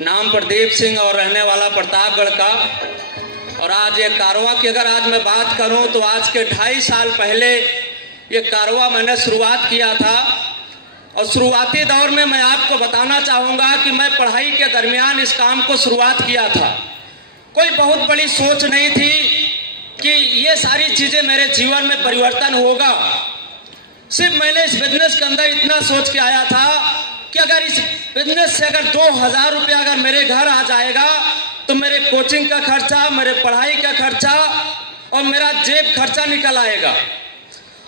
नाम प्रदीप सिंह और रहने वाला प्रतापगढ़ का। और आज ये कारवां की अगर आज मैं बात करूं तो आज के 2.5 साल पहले ये कारवां मैंने शुरुआत किया था। और शुरुआती दौर में मैं आपको बताना चाहूँगा कि मैं पढ़ाई के दरमियान इस काम को शुरुआत किया था। कोई बहुत बड़ी सोच नहीं थी कि ये सारी चीज़ें मेरे जीवन में परिवर्तन होगा। सिर्फ मैंने इस बिजनेस के अंदर इतना सोच के आया था कि अगर इस बिजनेस से अगर 2000 रुपया अगर मेरे घर आ जाएगा तो मेरे कोचिंग का खर्चा, मेरे पढ़ाई का खर्चा और मेरा जेब खर्चा निकल आएगा।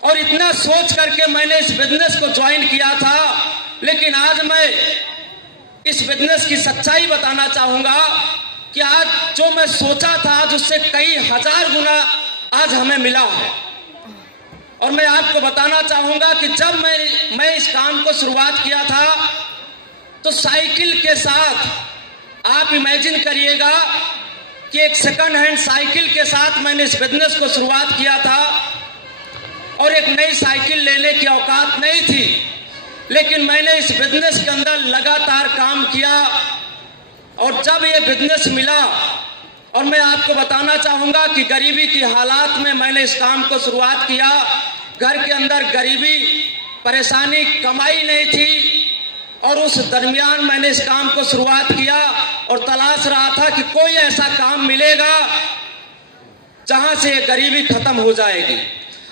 और इतना सोच करके मैंने इस बिजनेस को ज्वाइन किया था। लेकिन आज मैं इस बिजनेस की सच्चाई बताना चाहूँगा कि आज जो मैं सोचा था आज उससे कई हजार गुना आज हमें मिला है। और मैं आपको बताना चाहूँगा कि जब मैं इस काम को शुरुआत किया था तो साइकिल के साथ आप इमेजिन करिएगा कि एक सेकंड हैंड साइकिल के साथ मैंने इस बिजनेस को शुरुआत किया था। और एक नई साइकिल लेने की औकात नहीं थी, लेकिन मैंने इस बिजनेस के अंदर लगातार काम किया। और जब ये बिजनेस मिला, और मैं आपको बताना चाहूँगा कि गरीबी की हालात में मैंने इस काम को शुरुआत किया। घर के अंदर गरीबी, परेशानी, कमाई नहीं थी। और उस दरमियान मैंने इस काम को शुरुआत किया और तलाश रहा था कि कोई ऐसा काम मिलेगा जहां से ये गरीबी खत्म हो जाएगी।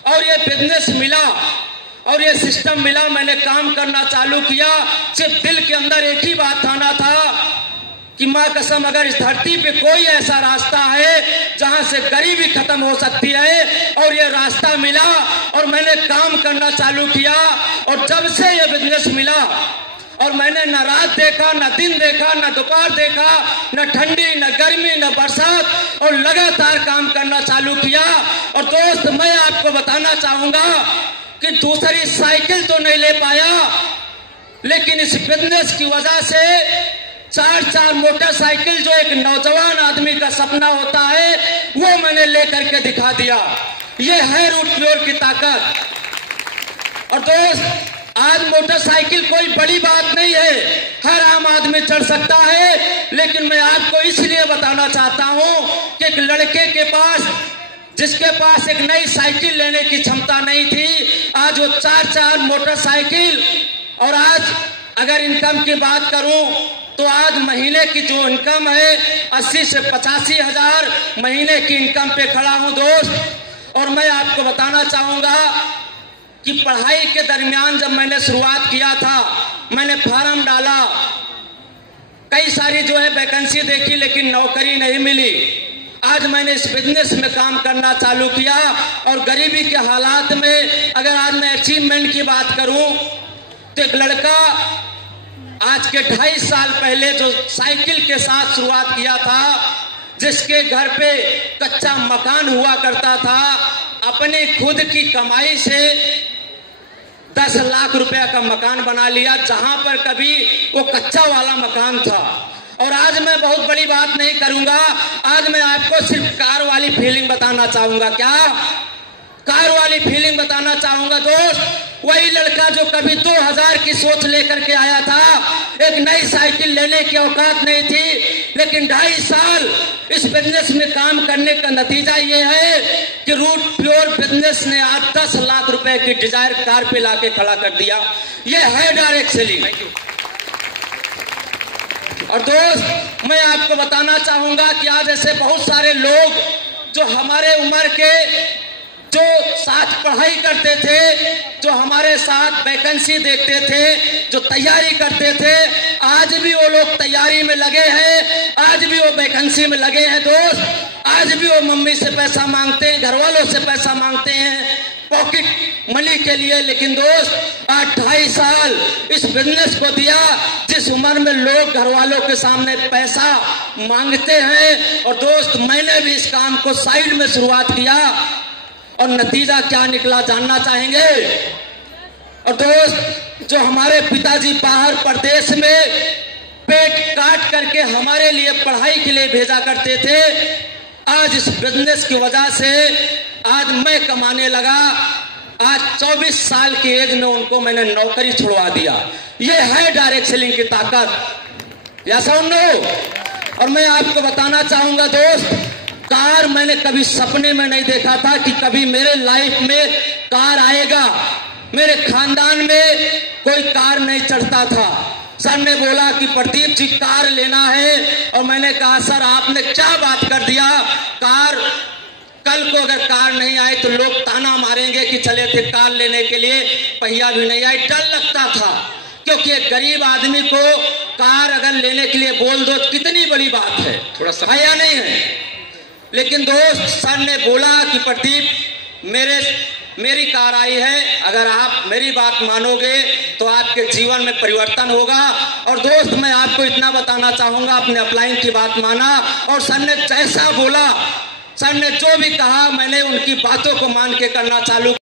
और ये बिजनेस मिला और ये सिस्टम मिला। मैंने काम करना चालू किया। सिर्फ दिल के अंदर एक ही बात आना था कि माँ कसम अगर इस धरती पे कोई ऐसा रास्ता है जहां से गरीबी खत्म हो सकती है, और ये रास्ता मिला और मैंने काम करना चालू किया। और जब से ये बिजनेस मिला और मैंने न रात देखा, न दिन देखा, न दोपहर देखा, न ठंडी, न गर्मी, न बरसात, और लगातार काम करना चालू किया। और दोस्त मैं आपको बताना चाहूंगा कि दूसरी साइकिल तो नहीं ले पाया, लेकिन इस बिजनेस की वजह से 4 मोटरसाइकिल जो एक नौजवान आदमी का सपना होता है वो मैंने लेकर के दिखा दिया। ये है रूट प्योर की ताकत। और दोस्त आज मोटरसाइकिल कोई बड़ी बात नहीं है, हर आम आदमी चढ़ सकता है। लेकिन मैं आपको इसलिए बताना चाहता हूं कि एक लड़के के पास, जिसके पास एक नई साइकिल लेने की क्षमता नहीं थी, आज वो 4 मोटरसाइकिल। और आज अगर इनकम की बात करूं तो आज महीने की जो इनकम है 80 से 85 हजार महीने की इनकम पे खड़ा हूं दोस्त। और मैं आपको बताना चाहूंगा कि पढ़ाई के दरमियान जब मैंने शुरुआत किया था, मैंने फार्म डाला, कई सारी जो है वैकेंसी देखी, लेकिन नौकरी नहीं मिली। आज मैंने इस बिजनेस में काम करना चालू किया। और गरीबी के हालात में अगर आज मैं अचीवमेंट की बात करूं तो एक लड़का आज के 2.5 साल पहले जो साइकिल के साथ शुरुआत किया था, जिसके घर पे कच्चा मकान हुआ करता था, अपनी खुद की कमाई से 10 लाख रुपया का मकान बना लिया, जहां पर कभी वो कच्चा वाला मकान था। और आज मैं बहुत बड़ी बात नहीं करूंगा, आज मैं आपको सिर्फ कार वाली फीलिंग बताना चाहूंगा। क्या कार वाली फीलिंग बताना चाहूंगा दोस्त। वही लड़का जो कभी 2000 की सोच लेकर के आया था, एक नई साइकिल लेने की औकात नहीं थी, लेकिन 2.5 साल इस बिजनेस में काम करने का नतीजा ये है कि रूट प्योर बिजनेस ने आज 10 लाख रुपए की डिजायर कार पे लाके खड़ा कर दिया। ये है डायरेक्ट सेलिंग। और दोस्त मैं आपको बताना चाहूंगा कि आज ऐसे बहुत सारे लोग जो हमारे उम्र के, जो साथ पढ़ाई करते थे, जो हमारे साथ वैकेंसी देखते थे, जो तैयारी करते थे, आज भी वो लोग तैयारी में लगे हैं, आज भी वो वैकेंसी में लगे हैं दोस्त। आज भी वो मम्मी से पैसा मांगते हैं, घर वालों से पैसा मांगते हैं पॉकेट मनी के लिए। लेकिन दोस्त आज 2.5 साल इस बिजनेस को दिया, जिस उम्र में लोग घर वालों के सामने पैसा मांगते हैं। और दोस्त मैंने भी इस काम को साइड में शुरुआत किया और नतीजा क्या निकला जानना चाहेंगे। और दोस्त जो हमारे पिताजी बाहर प्रदेश में पेट काट करके हमारे लिए पढ़ाई के लिए भेजा करते थे, आज इस बिजनेस की वजह से आज मैं कमाने लगा। आज 24 साल की एज में उनको मैंने नौकरी छुड़वा दिया। ये है डायरेक्ट सेलिंग की ताकत। या सुन लो, और मैं आपको बताना चाहूंगा दोस्त, कार मैंने कभी सपने में नहीं देखा था कि कभी मेरे लाइफ में कार आएगा। मेरे खानदान में कोई कार नहीं चढ़ता था। सर ने बोला कि प्रदीप जी कार लेना है, और मैंने कहा सर आपने क्या बात कर दिया, कार कल को अगर कार नहीं आई तो लोग ताना मारेंगे कि चले थे कार लेने के लिए, पहिया भी नहीं आई। डर लगता था, क्योंकि एक गरीब आदमी को कार अगर लेने के लिए बोल दो तो कितनी बड़ी बात है, थोड़ा सा है या नहीं है। लेकिन दोस्त सर ने बोला कि प्रदीप मेरी कार आई है, अगर आप मेरी बात मानोगे तो आपके जीवन में परिवर्तन होगा। और दोस्त मैं आपको इतना बताना चाहूंगा, अपने अपलाइन की बात माना, और सर ने जैसा बोला, सर ने जो भी कहा मैंने उनकी बातों को मान के करना चालू